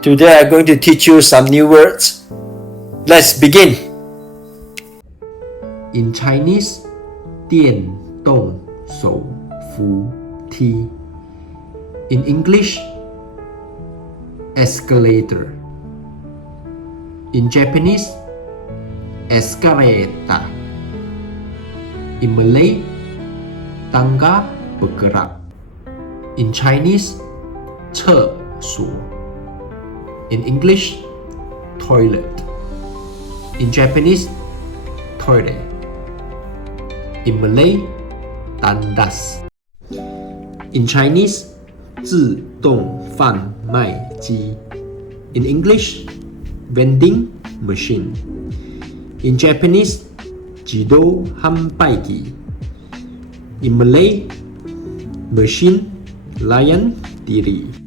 Today I'm going to teach you some new words. Let's begin. In Chinese, 电动手扶梯. In English, escalator. In Japanese, escalator. In Malay, tangga bergerak. In Chinese, 厕所. In English, toilet. In Japanese, toilet. In Malay, tandas. In Chinese, 自动贩卖机. In English, vending machine. In Japanese, 自動販売機. In Malay, mesin layan diri.